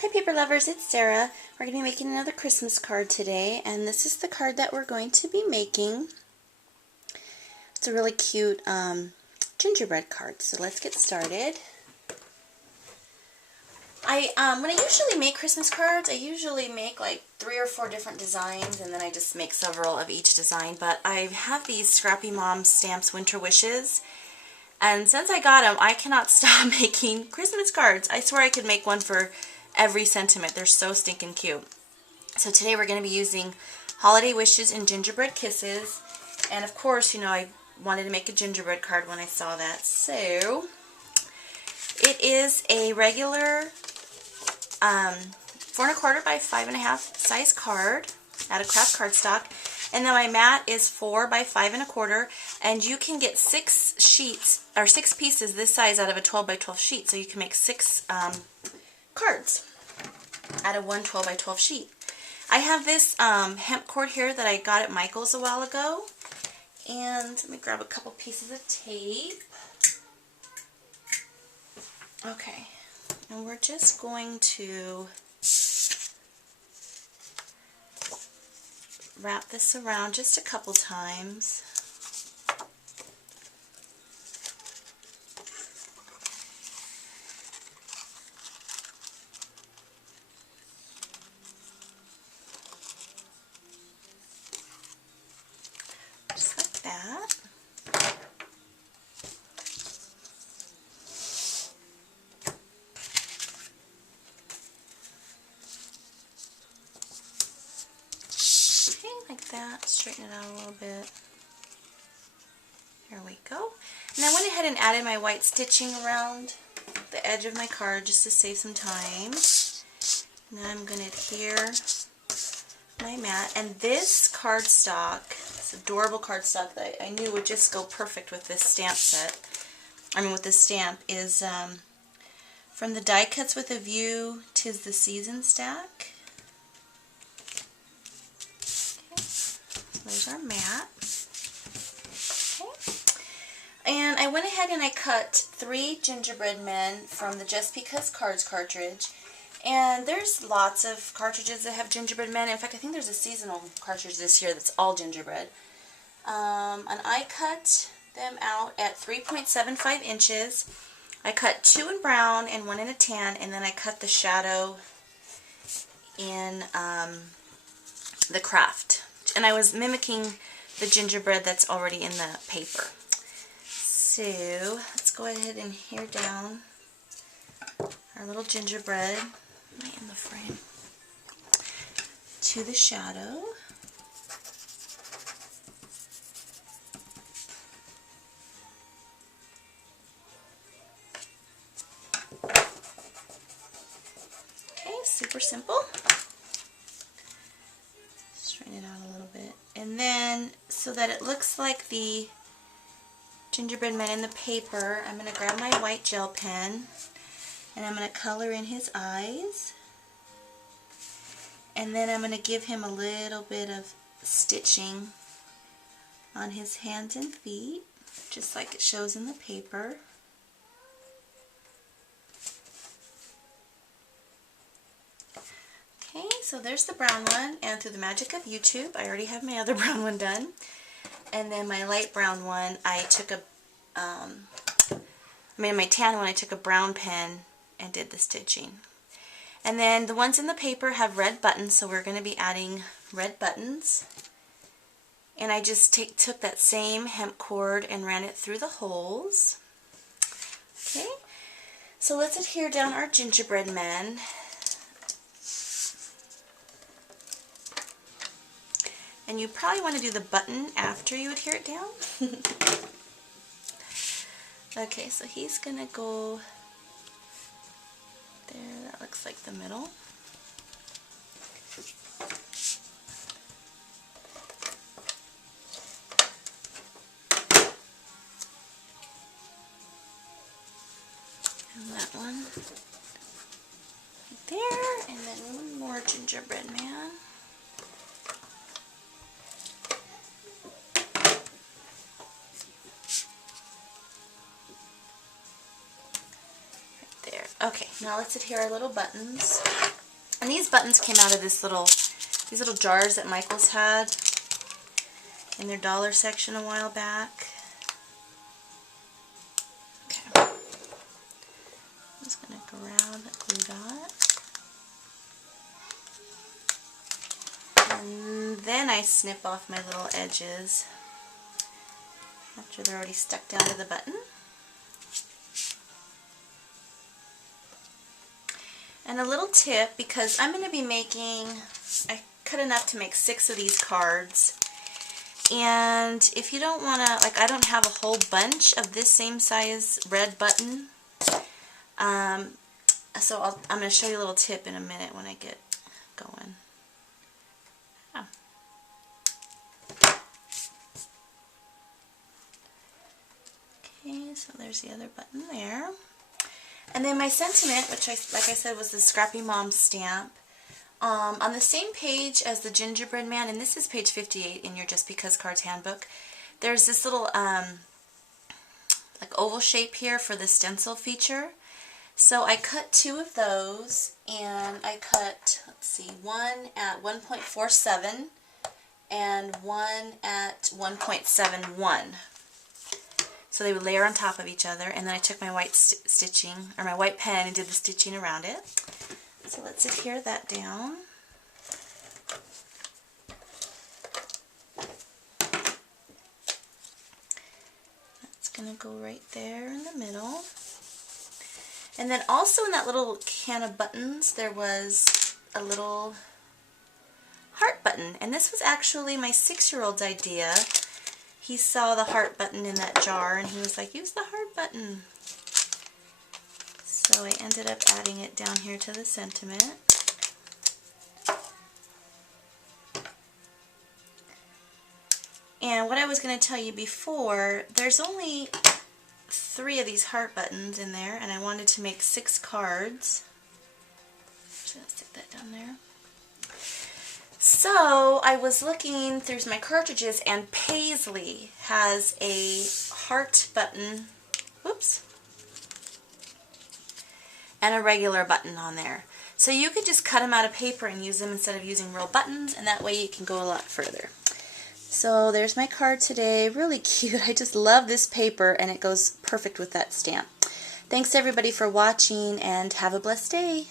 Hi paper lovers, it's Sarah. We're going to be making another Christmas card today, and this is the card that we're going to be making. It's a really cute gingerbread card, so let's get started. When I usually make Christmas cards, I usually make like 3 or 4 different designs, and then I just make several of each design, but I have these Scrappy Mom Stamps Winter Wishes, and since I got them, I cannot stop making Christmas cards. I swear I could make one for every sentiment. They're so stinking cute. So today we're going to be using Holiday Wishes and Gingerbread Kisses. And of course, you know, I wanted to make a gingerbread card when I saw that. So it is a regular 4 1/4 by 5 1/2 size card out of craft cardstock. And then my mat is 4 by 5 1/4, and you can get 6 sheets or 6 pieces this size out of a 12 by 12 sheet. So you can make 6 cards out of one 12 by 12 sheet. I have this hemp cord here that I got at Michael's a while ago, and let me grab a couple pieces of tape. Okay, and we're just going to wrap this around just a couple times. Just like that. Okay, like that. Straighten it out a little bit. There we go. And I went ahead and added my white stitching around the edge of my card just to save some time. Now I'm going to adhere my mat. And this cardstock, this adorable cardstock that I knew would just go perfect with this stamp set, with this stamp, is from the Die Cuts with a View, 'Tis the Season stack. Okay, there's our mat. Okay. And I went ahead and I cut 3 gingerbread men from the Just Because Cards cartridge. And there's lots of cartridges that have gingerbread men. In fact, I think there's a seasonal cartridge this year that's all gingerbread. And I cut them out at 3.75 inches. I cut 2 in brown and 1 in a tan, and then I cut the shadow in the craft. And I was mimicking the gingerbread that's already in the paper. So let's go ahead and adhere down our little gingerbread right in the frame to the shadow. Okay, super simple. Straighten it out a little bit. And then, so that it looks like the gingerbread man in the paper, I'm going to grab my white gel pen and I'm going to color in his eyes. And then I'm going to give him a little bit of stitching on his hands and feet, just like it shows in the paper. Okay, so there's the brown one, and through the magic of YouTube, I already have my other brown one done. And then my light brown one, I took a, my tan one, I took a brown pen and did the stitching. And then the ones in the paper have red buttons, so we're going to be adding red buttons. And I just took that same hemp cord and ran it through the holes. Okay, so let's adhere down our gingerbread men. And you probably want to do the button after you adhere it down. Okay, so he's going to go there. That looks like the middle. And that one right there. And then one more gingerbread man. Okay, now let's adhere our little buttons. And these buttons came out of these little jars that Michael's had in their dollar section a while back. Okay. I'm just going to grab a glue dot. And then I snip off my little edges after they're already stuck down to the button. And a little tip, because I'm going to be making, I cut enough to make 6 of these cards. And if you don't want to, like I don't have a whole bunch of this same size red button. So I'm going to show you a little tip in a minute when I get going. Oh. Okay, so there's the other button there. And then my sentiment, which like I said was the Scrappy Mom stamp, on the same page as the Gingerbread Man, and this is page 58 in your Just Because Cards handbook, there's this little like oval shape here for the stencil feature. So I cut 2 of those, and I cut, let's see, one at 1.47 and one at 1.71. So they would layer on top of each other, and then I took my white stitching, or my white pen, and did the stitching around it. So let's adhere that down. That's going to go right there in the middle. And then also in that little can of buttons, there was a little heart button, and this was actually my 6-year-old's idea. He saw the heart button in that jar, and he was like, use the heart button. So I ended up adding it down here to the sentiment. And what I was going to tell you before, there's only 3 of these heart buttons in there, and I wanted to make 6 cards. Just going to stick that down there. So I was looking through my cartridges, and Paisley has a heart button, whoops, and a regular button on there. So you could just cut them out of paper and use them instead of using real buttons, and that way you can go a lot further. So there's my card today, really cute. I just love this paper, and it goes perfect with that stamp. Thanks everybody for watching, and have a blessed day.